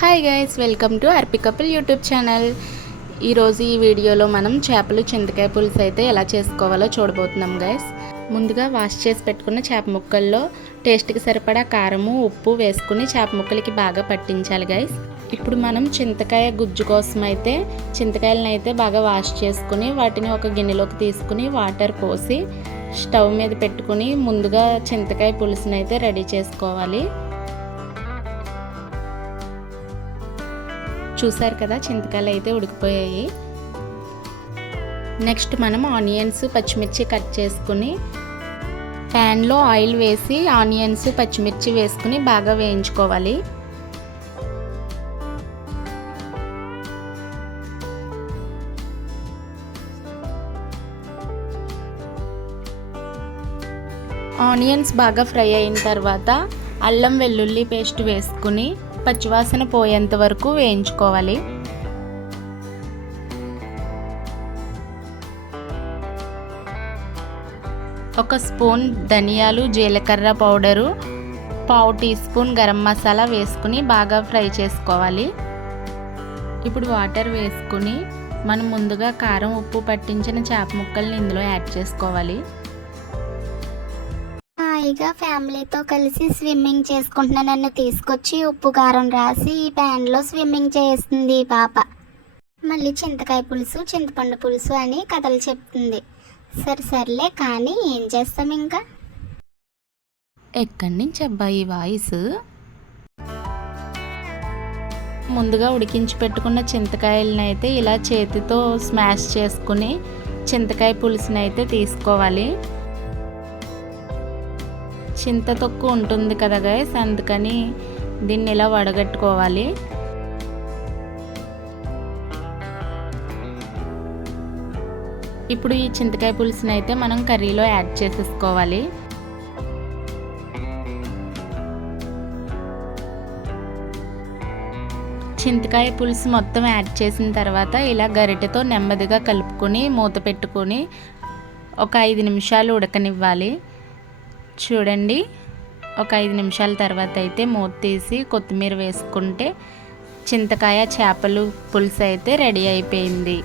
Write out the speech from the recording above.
Hi guys welcome to అర్పికపుల్ YouTube channel ఈరోజు ఈ వీడియోలో మనం చేపలు చింతకాయ పులుసు అయితే ఎలా చేసుకోవాలో చూడబోతున్నాం గైస్ ముందుగా వాష్ చేసి పెట్టుకున్న చేప ముక్కల్లో టేస్ట్కి సరిపడా కారము ఉప్పు వేసుకుని చేప ముక్కలకి బాగా పట్టించాలి గైస్ ఇప్పుడు మనం చింతకాయ గుజ్జు కోసం అయితే చింతకాయలను అయితే బాగా వాష్ చేసుకుని వాటిని ఒక గిన్నెలోకి తీసుకుని వాటర్ పోసి స్టవ్ మీద పెట్టుకుని ముందుగా చింతకాయ పులుసునైతే రెడీ చేసుకోవాలి. చూసారు కదా చింతకాయలు అయితే ఉడికిపోయాయి. నెక్స్ట్ మనం ఆనియన్స్ పచ్చిమిర్చి కట్ చేసుకుని ప్యాన్లో ఆయిల్ వేసి ఆనియన్స్ పచ్చిమిర్చి వేసుకుని బాగా వేయించుకోవాలి. ఆనియన్స్ బాగా ఫ్రై అయిన తర్వాత అల్లం వెల్లుల్లి పేస్ట్ వేసుకుని పచ్చివాసన పోయేంత వరకు వేయించుకోవాలి. ఒక స్పూన్ ధనియాలు జీలకర్ర పౌడరు పావు టీ స్పూన్ గరం మసాలా వేసుకుని బాగా ఫ్రై చేసుకోవాలి. ఇప్పుడు వాటర్ వేసుకుని మనం ముందుగా కారం ఉప్పు పట్టించిన చేప ముక్కల్ని ఇందులో యాడ్ చేసుకోవాలి. హాయిగా ఫ్యామిలీతో కలిసి స్విమ్మింగ్ చేసుకుంటున్న నన్ను తీసుకొచ్చి ఉప్పు కారం రాసి ఈ ప్యాన్లో స్విమ్మింగ్ చేస్తుంది పాప. మళ్ళీ చింతకాయ పులుసు చింతపండు పులుసు అని కథలు చెప్తుంది. సరే సర్లే కానీ ఏం చేస్తాం ఇంకా? ఎక్కడి నుంచి అబ్బాయి వాయిస్? ముందుగా ఉడికించి పెట్టుకున్న చింతకాయలను అయితే ఇలా చేతితో స్మాష్ చేసుకుని చింతకాయ పులుసుని అయితే తీసుకోవాలి. చింత తొక్కు ఉంటుంది కదా గైస్ అందుకని దీన్ని ఇలా వడగట్టుకోవాలి. ఇప్పుడు ఈ చింతకాయ పులుసుని అయితే మనం కర్రీలో యాడ్ చేసేసుకోవాలి. చింతకాయ పులుసు మొత్తం యాడ్ చేసిన తర్వాత ఇలా గరిటెతో నెమ్మదిగా కలుపుకొని మూత పెట్టుకొని ఒక ఐదు నిమిషాలు ఉడకనివ్వాలి. చూడండి. ఒక ఐదు నిమిషాల తర్వాత అయితే మూత తీసి కొత్తిమీర వేసుకుంటే చింతకాయ చేపలు పులుసు అయితే రెడీ అయిపోయింది.